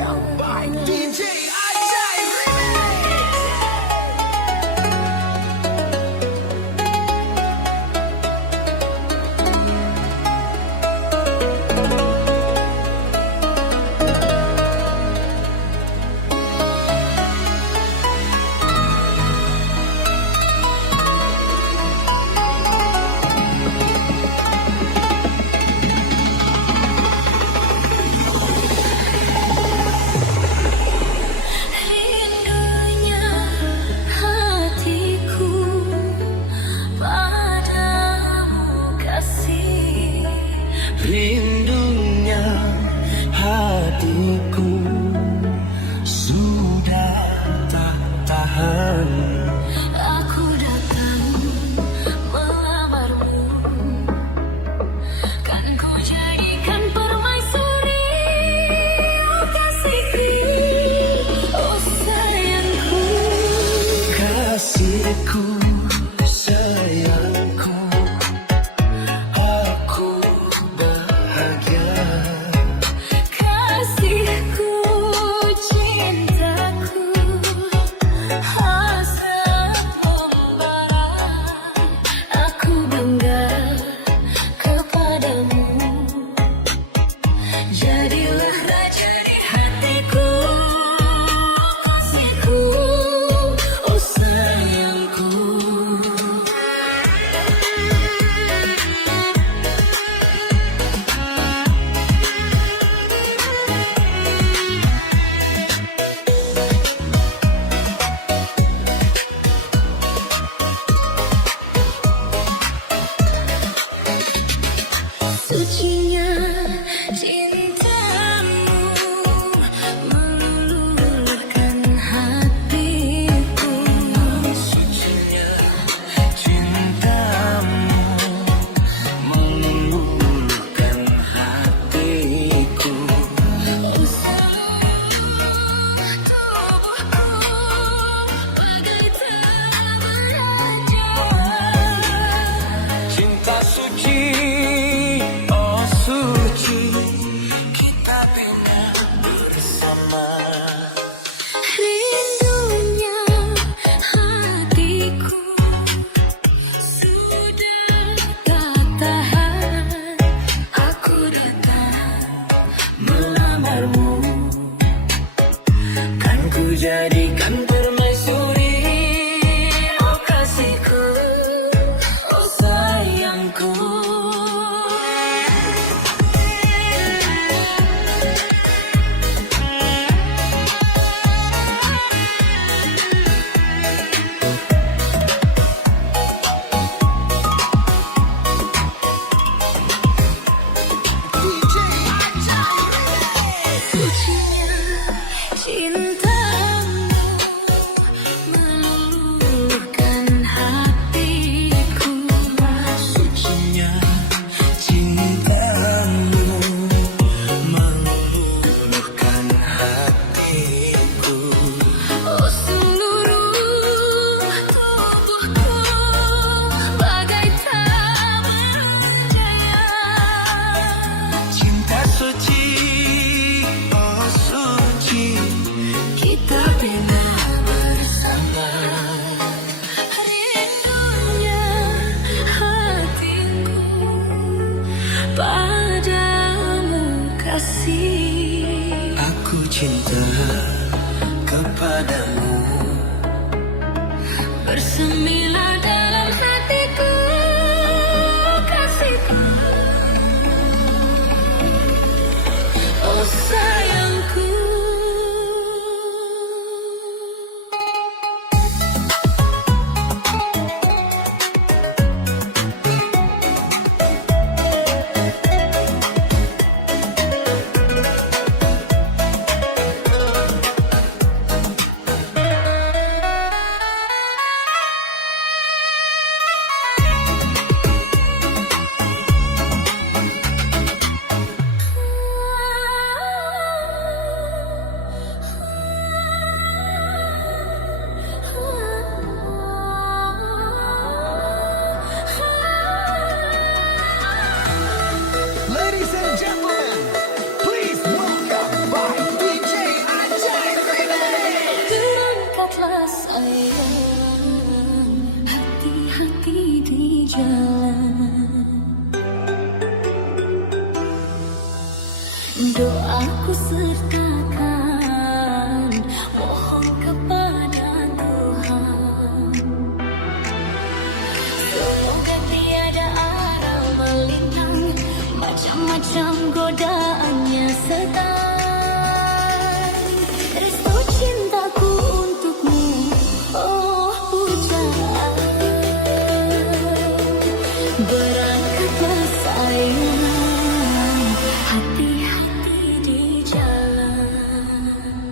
welcome by DJ Ajay Remix. Rindunya hatiku padamu kasih. Rindunya hatiku sudah tak tahan. Aku datang melamarmu, kan ku jadikan permaisuri. Oh kasihku, oh sayangku. Kasihku, sayangku, aku bahagia. Kasihku, cintaku, hasrat membara. Aku bangga kepadamu, jadilah raja di hatiku. Kasihku, oh sayangku. Sucinya cintamu meluluhkan hatiku. Sucinya cintamu meluluhkan hatiku. Oh seluruh tubuhku bagai tak beranjak. Cinta suci, oh suci, kita bina bersama. Rindunya hatiku sudah tak tahan. Aku datang melamarmu, Kan ku jadikan permaisuri. oh kasihku, oh sayangku. DJ Ajay Remix. Sucinya cintamu meluluhkan hatiku. Sucinya cintamu meluluhkan hatiku. Oh seluruh tubuhku bagai tak beranjak. Cinta suci, oh suci, kita bina bersama. Rindunya hatiku padamu kasih. Aku cinta kepadamu. Bersemilah dalam hatiku, kasihku, oh sayangku. Doaku sertakan, mohon kepada Tuhan. Semoga tiada arah melintang, macam-macam godaannya setan. Restu cintaku untukmu, oh pujaan. Berangkatlah sayang, hati-hati di jalan.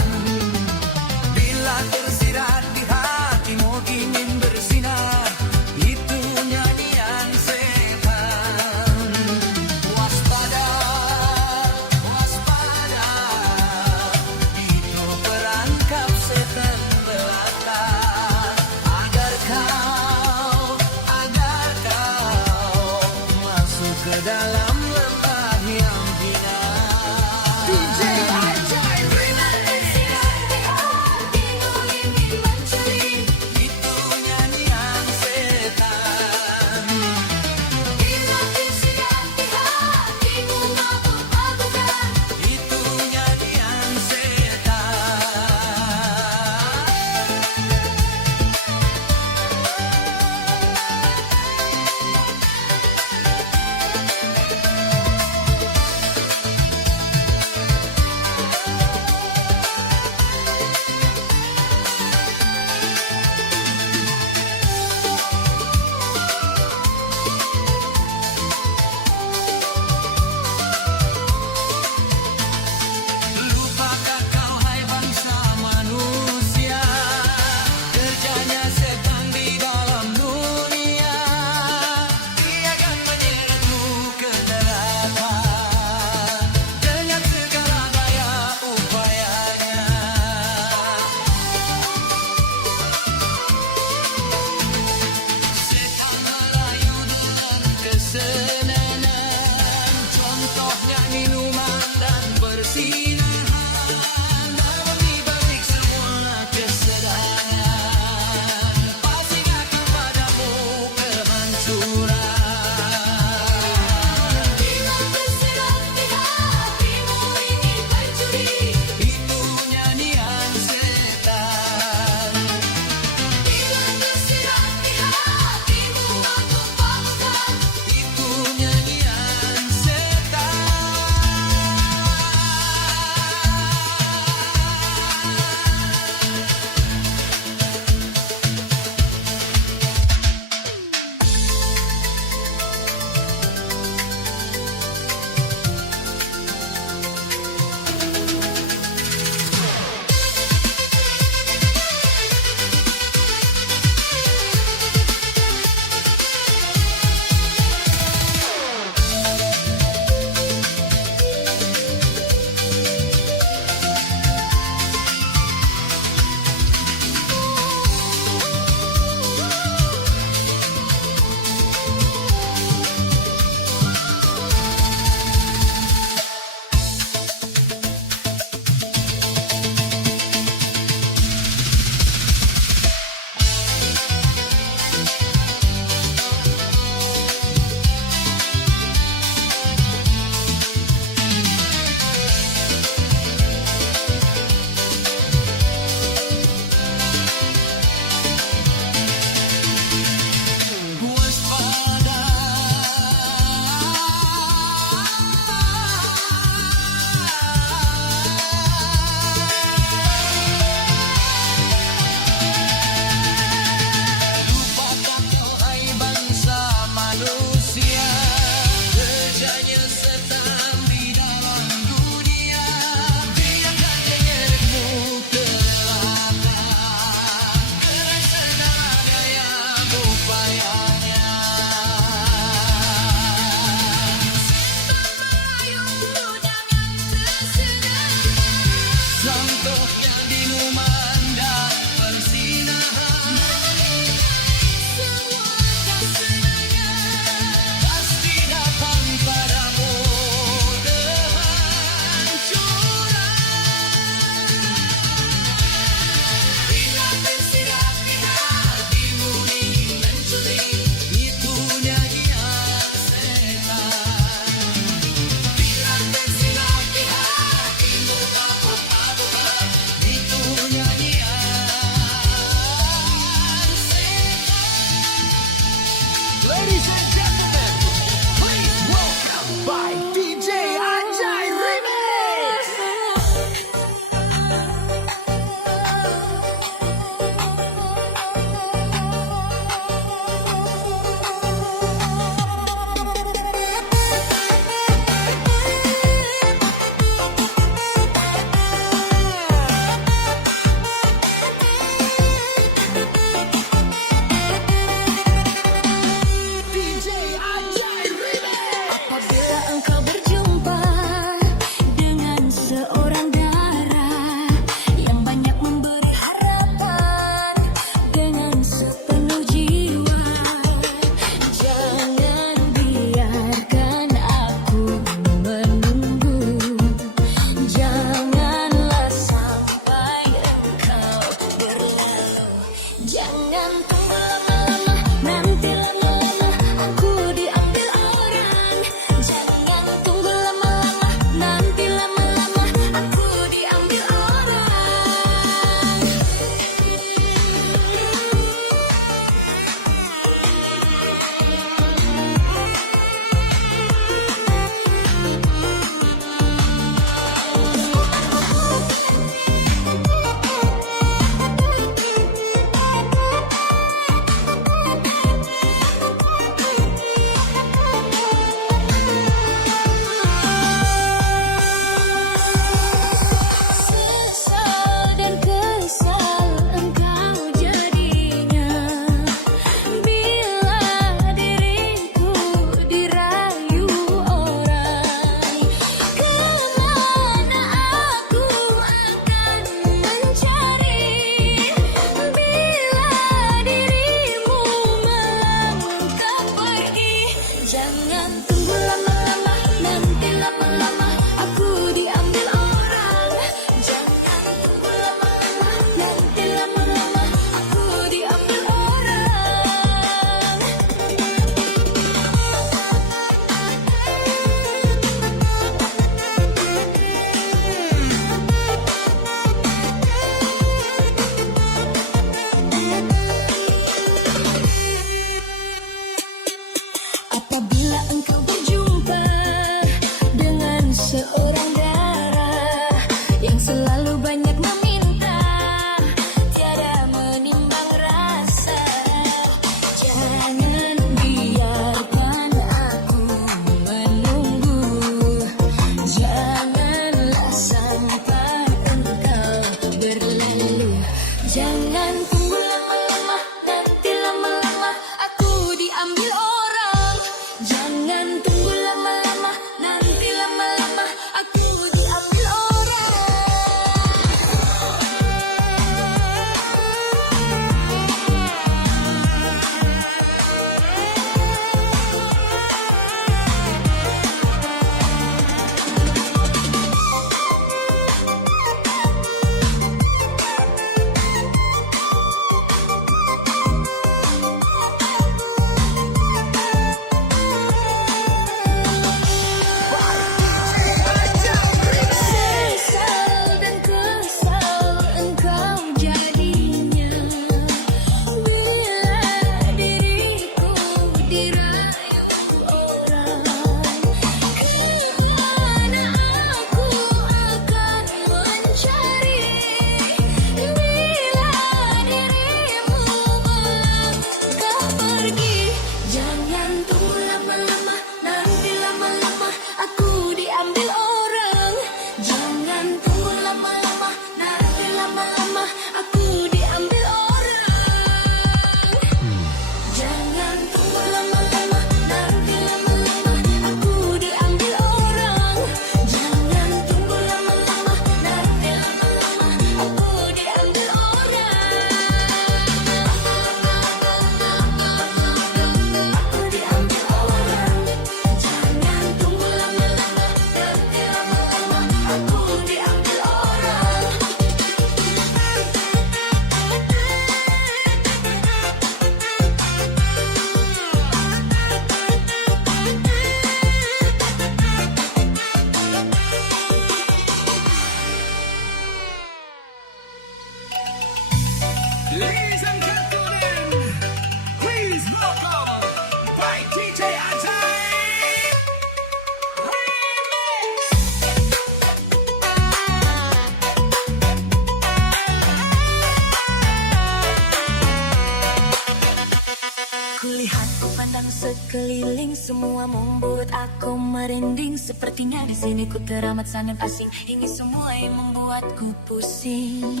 sekeliling semua membuat aku merinding. Sepertinya di sini ku teramat sangat asing. Ini semua yang membuatku pusing.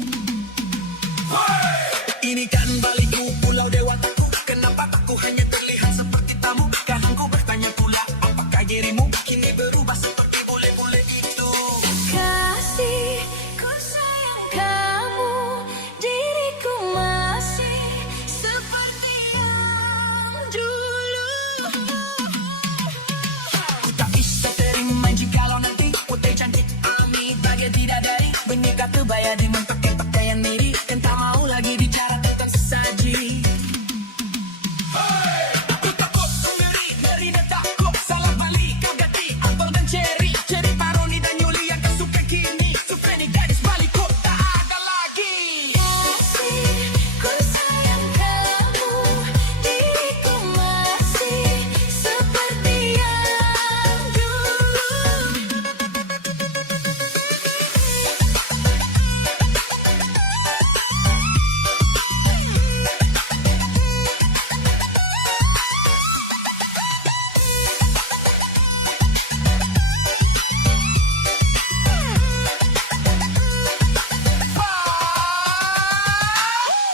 Ini kan Baliku, pulau dewataku. Kenapa aku hanya terlihat seperti tamu? Kadang ku bertanya pula, apakah dirimu kini berubah seperti bule-bule itu? Kasih, ku sayang kamu. Diriku masih seperti yang dulu. Ku tak bisa terima jikalau nanti putih cantik Ami bagai bidadari, menikah kebaya dengan pakai pakaian miri, dan tak mau lagi bicara tentang sesaji. Aku takut sendiri, ngeri dan takut salah balik kau ganti apel dan cherry, cherry paroni dan Yuli yang kau suka kini. Sufeni gadis Baliku tak ada lagi. Kasih, ku sayang kamu. Diriku masih seperti yang dulu.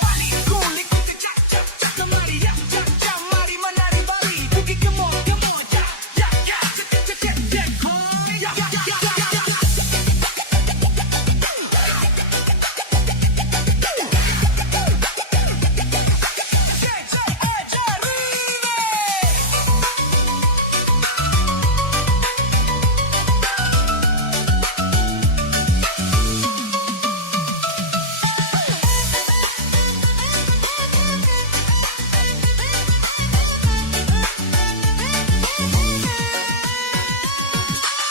Baliku, likuti cak cak cak, kemari ya cak cak, mari menari Bali. Boogie kemo kemo cak cak cak, cek cek cek cek, hoi ya ya ya ya ya. Cek cek aja remix.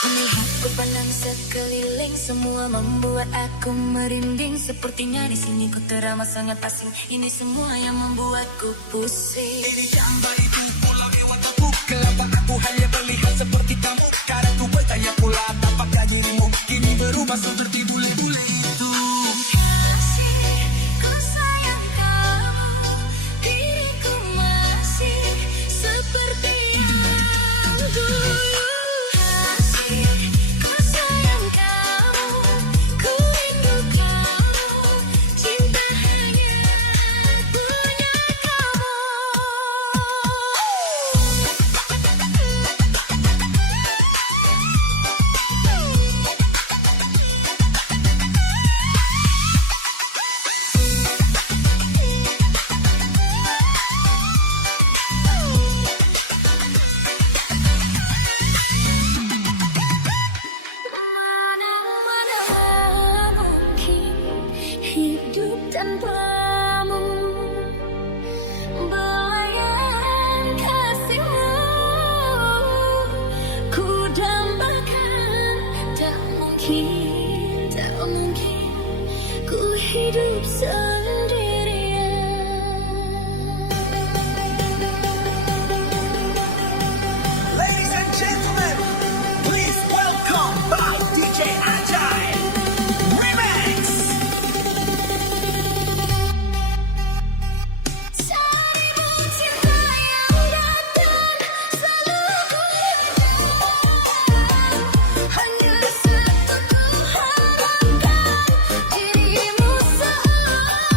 Melihat pandang sekeliling semua membuat aku merinding. Sepertinya di sini kau teramat sangat asing. Ini semua yang membuatku pusing. Ini kan Baliku, pulau dewataku. Kenapa aku hanya terlihat seperti kamu? Kadang ku bertanya pula, apakah dirimu kini berubah seperti bule-bule itu? Kasih, ku sayang kamu. Diriku masih seperti yang dulu. Kasih, ku sayang kamu. Ku rindu kamu. Cinta hanya punya kamu. Mana mungkin hidup tanpamu. Belayan kasihmu ku dambakan. Tak mungkin ku hidup sendirian. Ladies and gentlemen, please welcome by DJ Ajay Remix. Carimu cinta yang datang selalu ku harapkan. Hanya satu ku harapkan, dirimu seorang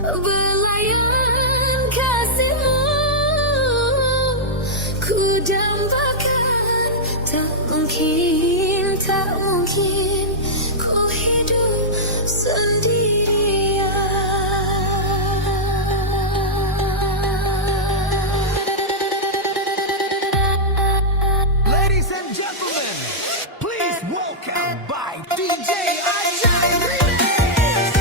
belayan kasihmu ku dambakan. Tak mungkin, tak mungkin ku hidup sendirian. Ladies and gentlemen, please welcome by DJ Ajay Remix.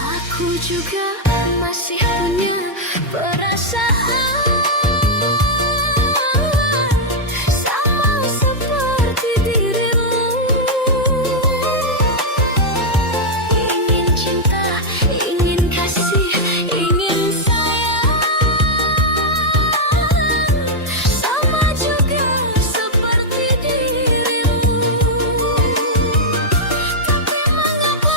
Aku juga masih punya perasaan sama seperti dirimu. Ingin cinta, ingin kasih, ingin sayang sama juga seperti dirimu. Tapi mengapa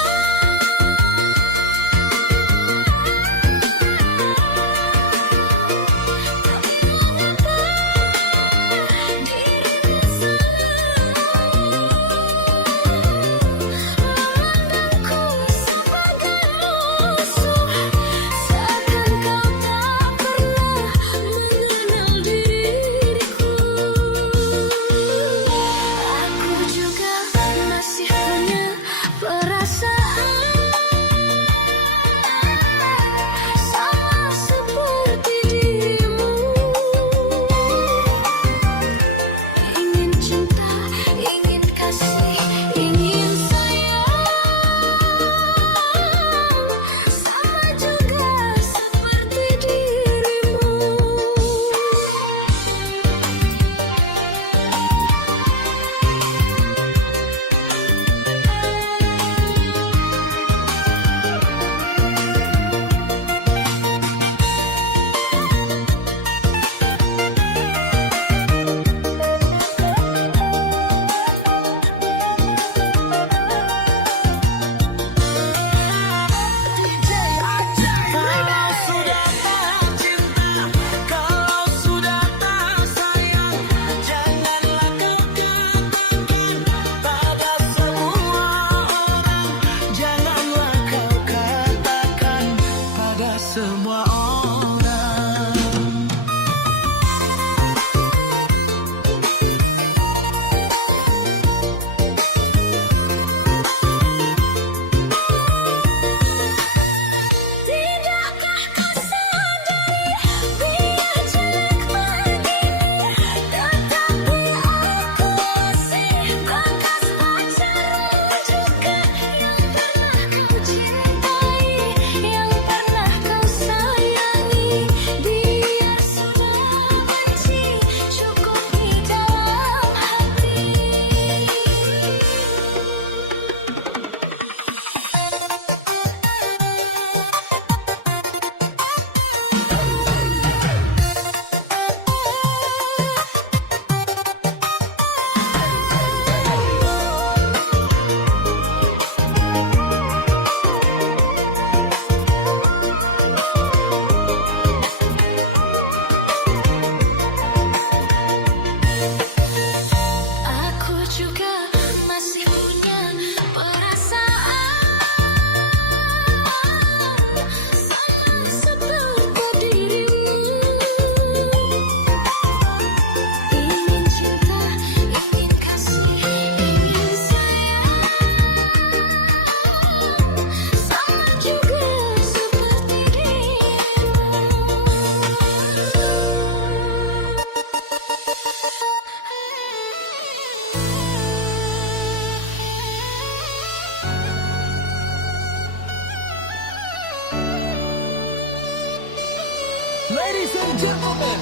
Semua orang Tidakkah kau sadari biar jelek begini, tetapi aku masih bekas pacarmu juga, yang pernah kau cintai, yang pernah kau sayangi. Biar semua benci cukup di dalam hati. Aku juga masih punya perasaan sama seperti dirimu. Ingin cinta, ingin kasih, ingin sayang sama juga seperti dirimu. Ladies and gentlemen,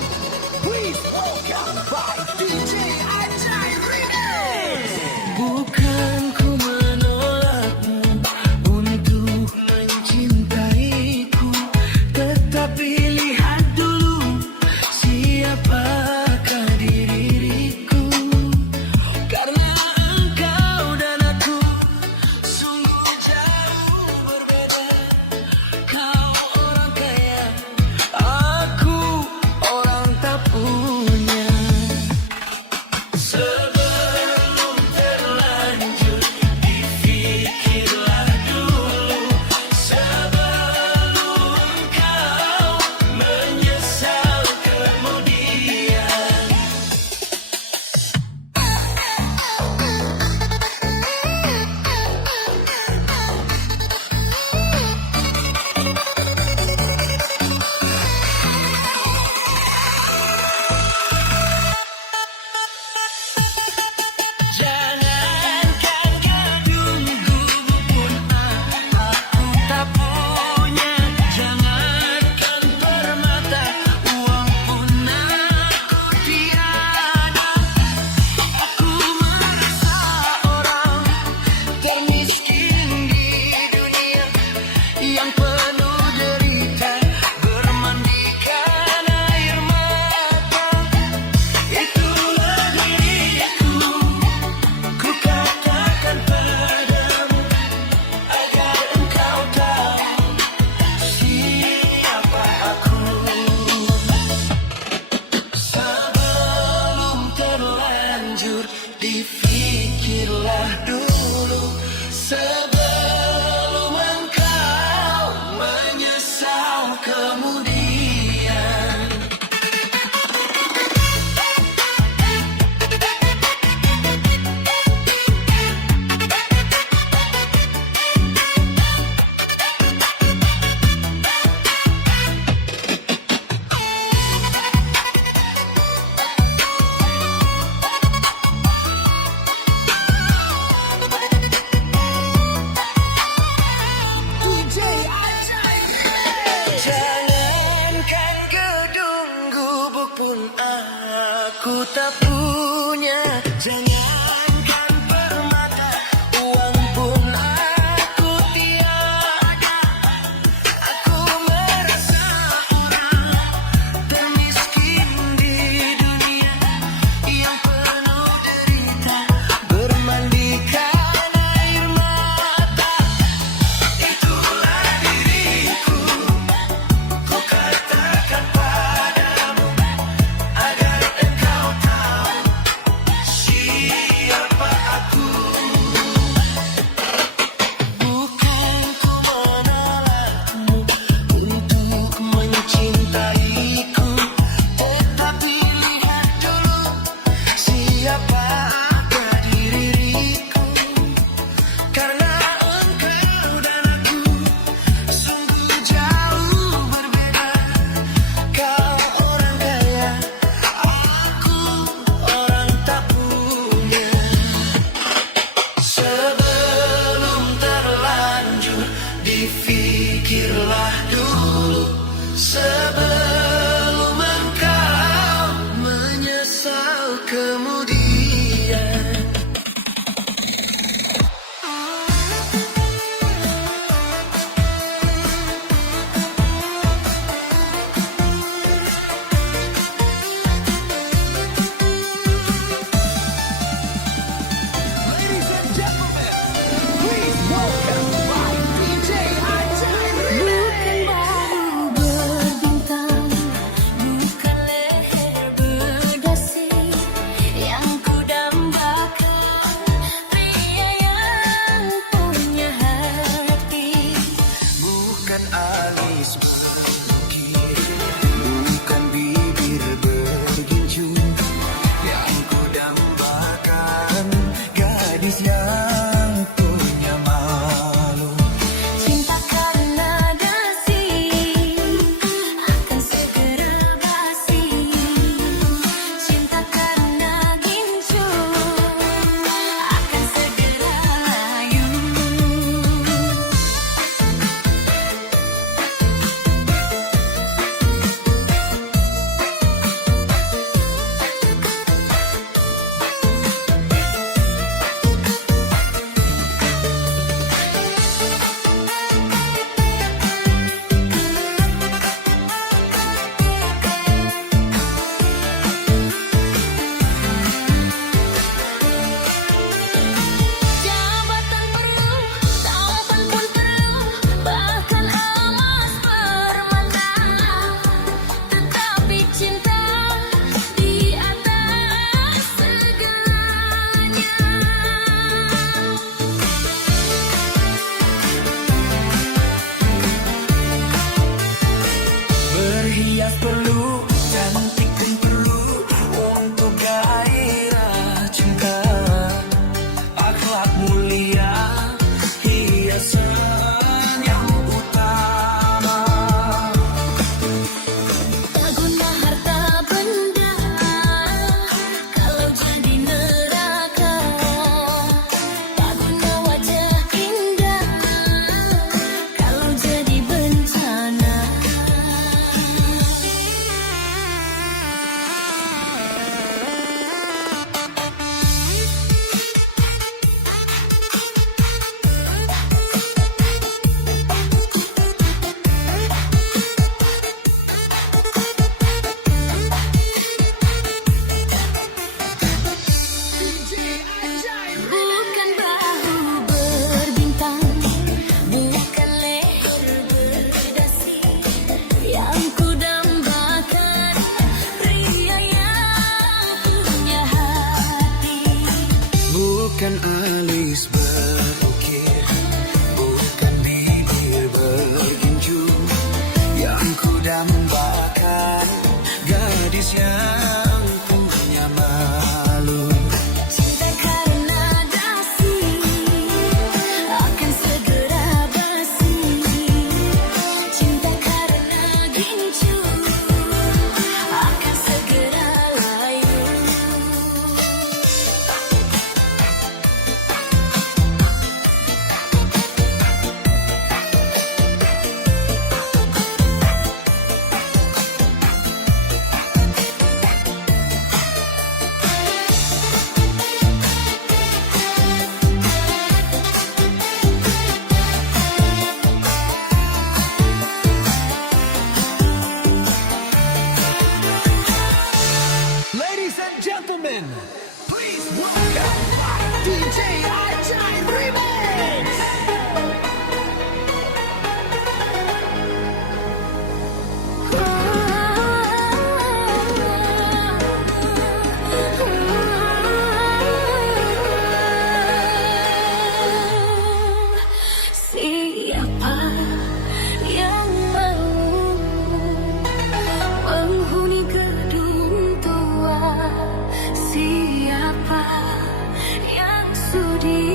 please welcome by DJ Ajay Remix. Bukan ku menolakmu untuk mencintaiku, tetapi lihat dulu siapakah diriku. Sebelum terlanjur dipikirlah dulu, sebelum kau menyesal kemudian. Jangankan kau tunggu pun aku tak punya. Jangankan permata, uang pun aku tiada. Aku merasa orang termiskin di dunia yang penuh derita, bermandikan air mata. Itulah diriku, ku katakan padamu agar engkau tahu siapa aku. Sebelum terlanjur dipikirlah dulu, sebelum engkau menyesal kemudian. Jangankan gedung gubuk pun aku tak punya. Jangankan permata, uang pun aku tiada. Aku merasa orang termiskin di dunia yang penuh derita, bermandikan air mata. Itulah diriku, ku katakan padamu agar engkau tahu siapa aku. Bukan ku menolakmu untuk mencintaiku, tetapi lihat dulu siapa ada di diriku. Karena engkau dan aku sungguh jauh berbeda. Kau orang kaya, aku orang tak punya. Sebelum terlanjur dipikirlah dulu, sebelum engkau menyesal kemudian. Ladies and gentlemen, please welcome by DJ Ajay. Bukan bau berbintang, bukan leher berdasi yang in. Please welcome by DJ Ajay Remix. Siapa yang mau menghuni gedung tua? Siapa yang sudi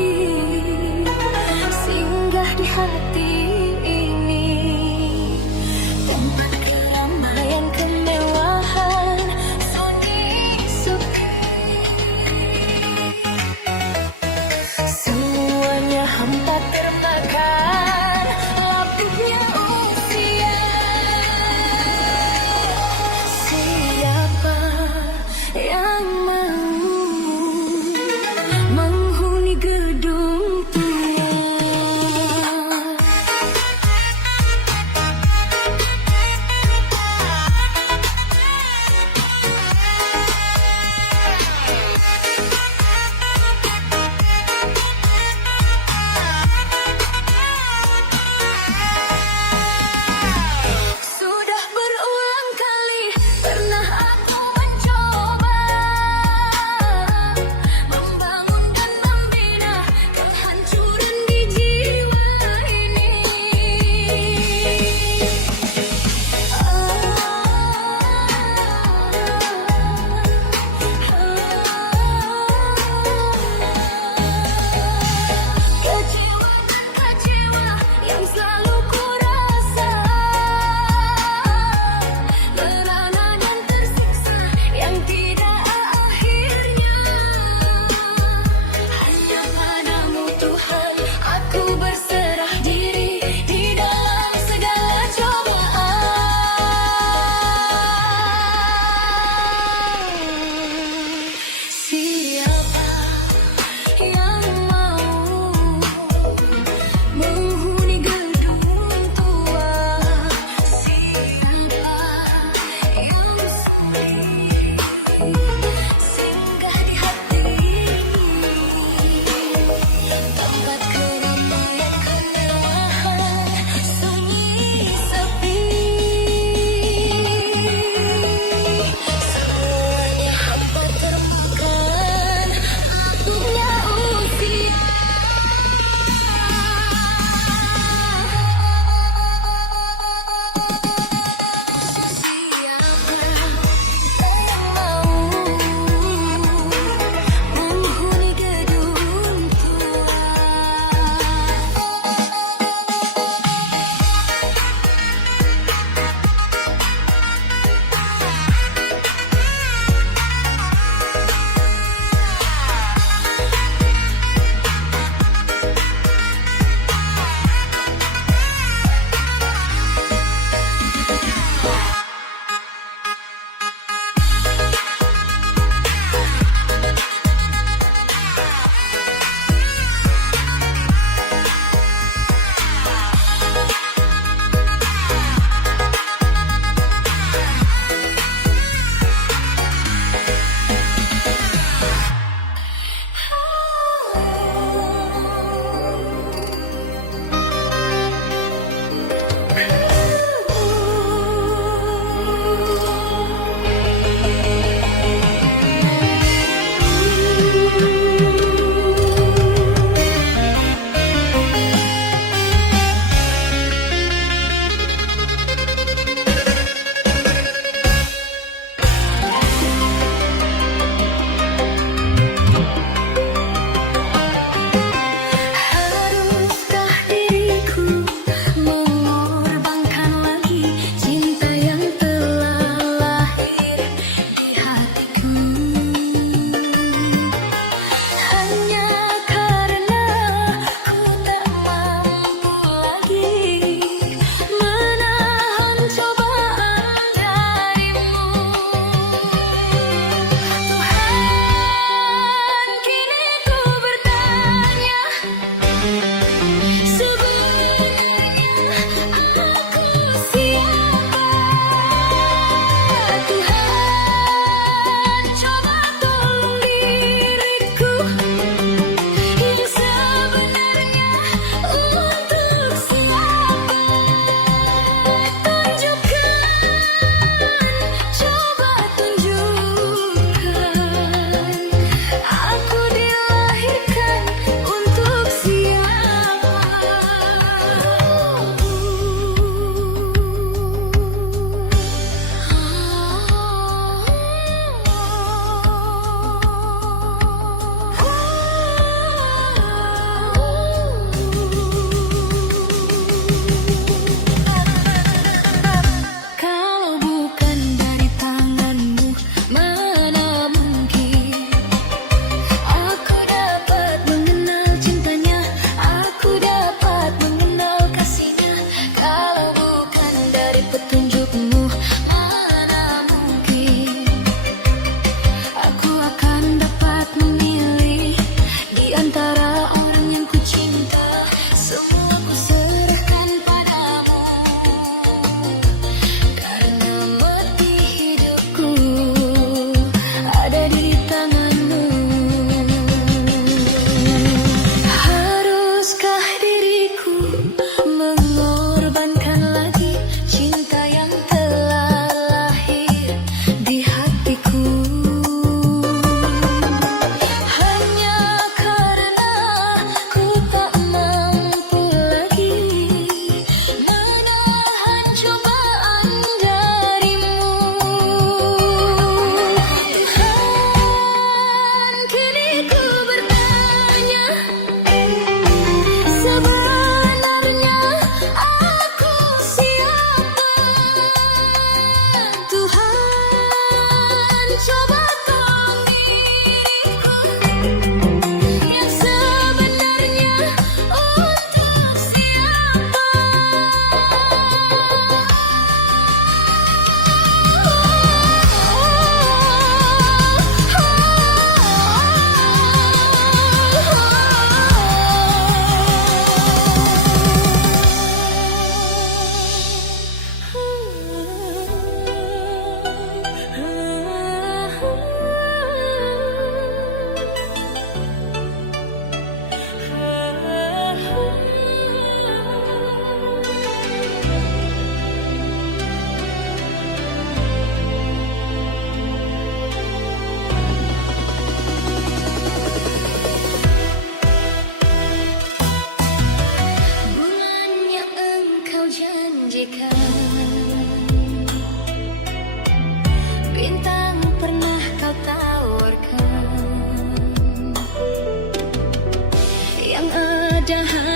ada